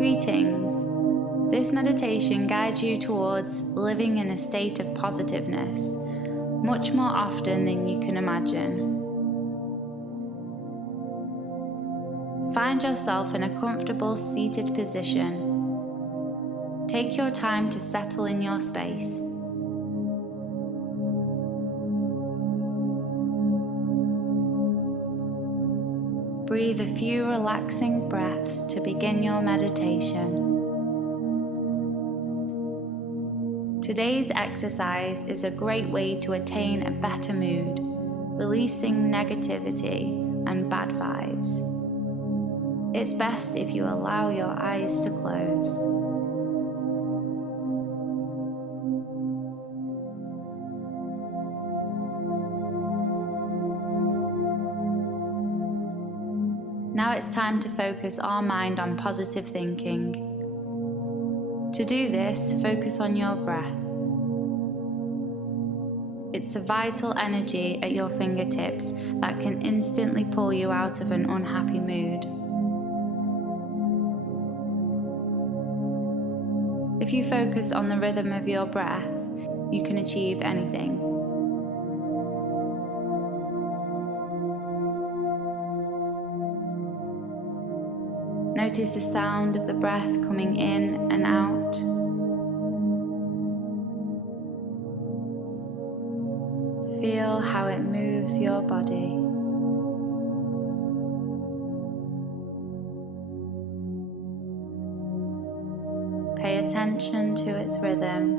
Greetings. This meditation guides you towards living in a state of positiveness, much more often than you can imagine. Find yourself in a comfortable seated position. Take your time to settle in your space. Breathe a few relaxing breaths to begin your meditation. Today's exercise is a great way to attain a better mood, releasing negativity and bad vibes. It's best if you allow your eyes to close. Now it's time to focus our mind on positive thinking. To do this, focus on your breath. It's a vital energy at your fingertips that can instantly pull you out of an unhappy mood. If you focus on the rhythm of your breath, you can achieve anything. Notice the sound of the breath coming in and out. Feel how it moves your body. Pay attention to its rhythm.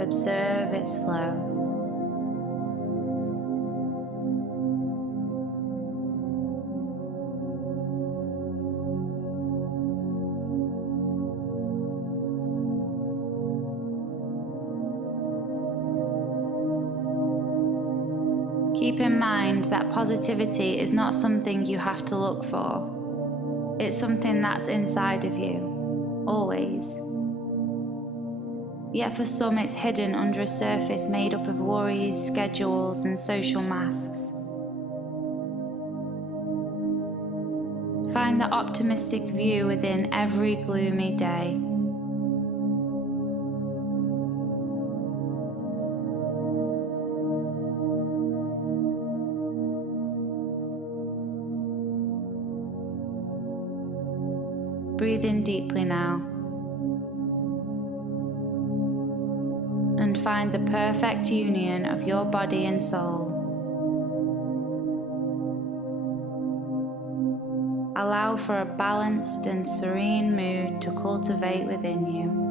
Observe its flow. Keep in mind that positivity is not something you have to look for. It's something that's inside of you, always. Yet for some it's hidden under a surface made up of worries, schedules, and social masks. Find the optimistic view within every gloomy day. Breathe in deeply now and find the perfect union of your body and soul. Allow for a balanced and serene mood to cultivate within you.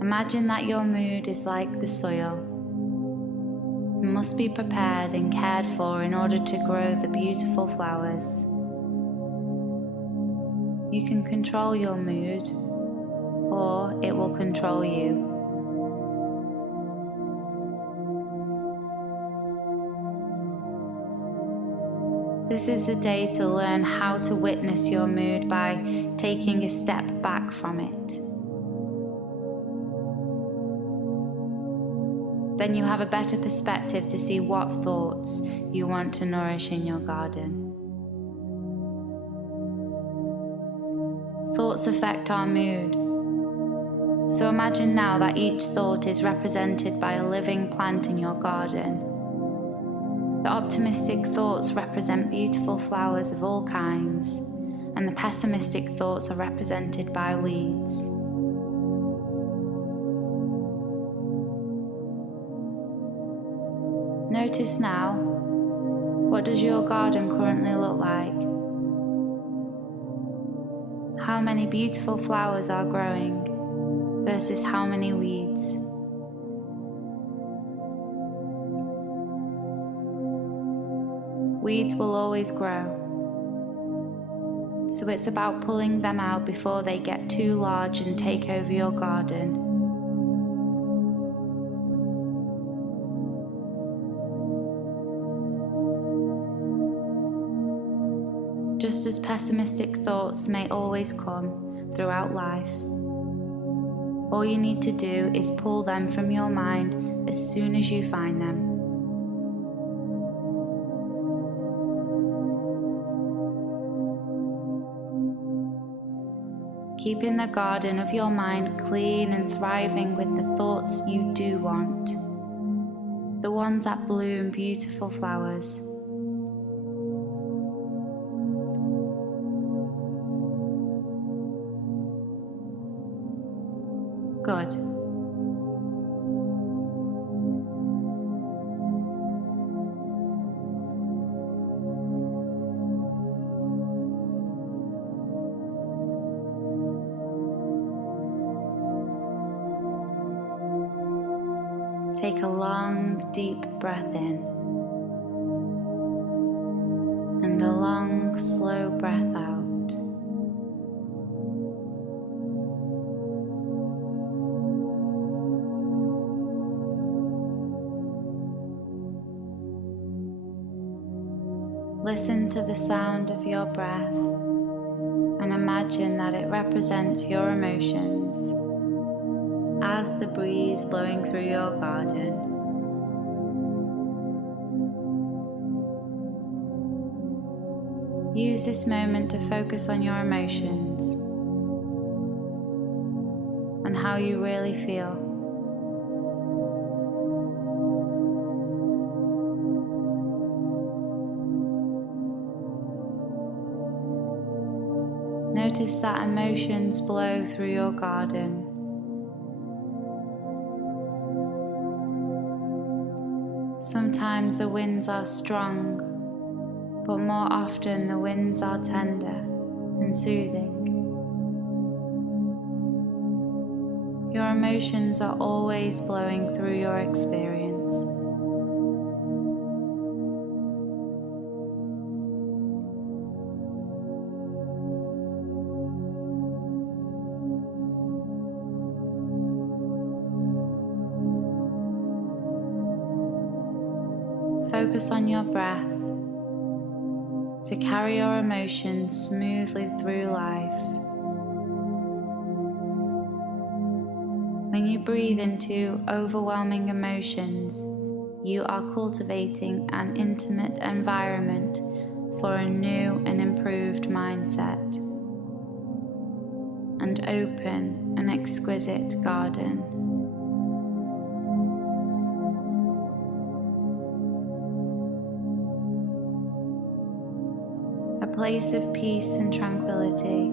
Imagine that your mood is like the soil. It must be prepared and cared for in order to grow the beautiful flowers. You can control your mood, or it will control you. This is the day to learn how to witness your mood by taking a step back from it. Then you have a better perspective to see what thoughts you want to nourish in your garden. Thoughts affect our mood. So imagine now that each thought is represented by a living plant in your garden. The optimistic thoughts represent beautiful flowers of all kinds, and the pessimistic thoughts are represented by weeds. Notice now, what does your garden currently look like? How many beautiful flowers are growing versus how many weeds? Weeds will always grow, so it's about pulling them out before they get too large and take over your garden. just as pessimistic thoughts may always come throughout life. All you need to do is pull them from your mind as soon as you find them. Keeping the garden of your mind clean and thriving with the thoughts you do want, the ones that bloom beautiful flowers. Good. Take a long, deep breath in and a long, slow breath out. Listen to the sound of your breath and imagine that it represents your emotions as the breeze blowing through your garden. Use this moment to focus on your emotions and how you really feel. Notice that emotions blow through your garden. Sometimes the winds are strong, but more often the winds are tender and soothing. Your emotions are always blowing through your experience. Focus on your breath to carry your emotions smoothly through life. When you breathe into overwhelming emotions, you are cultivating an intimate environment for a new and improved mindset, and open and exquisite garden. A place of peace and tranquility.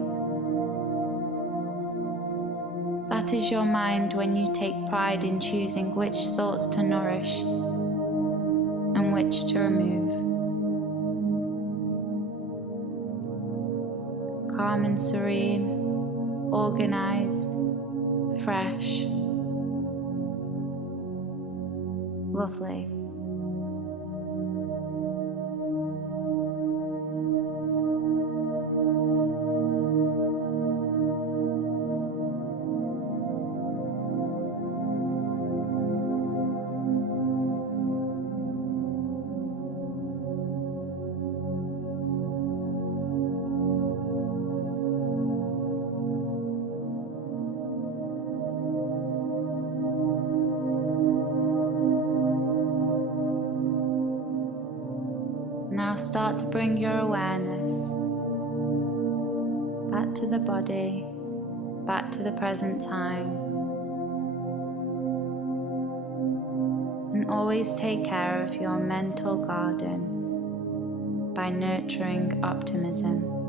That is your mind when you take pride in choosing which thoughts to nourish and which to remove. Calm and serene, organized, fresh. Lovely. Now start to bring your awareness back to the body, back to the present time. And always take care of your mental garden by nurturing optimism.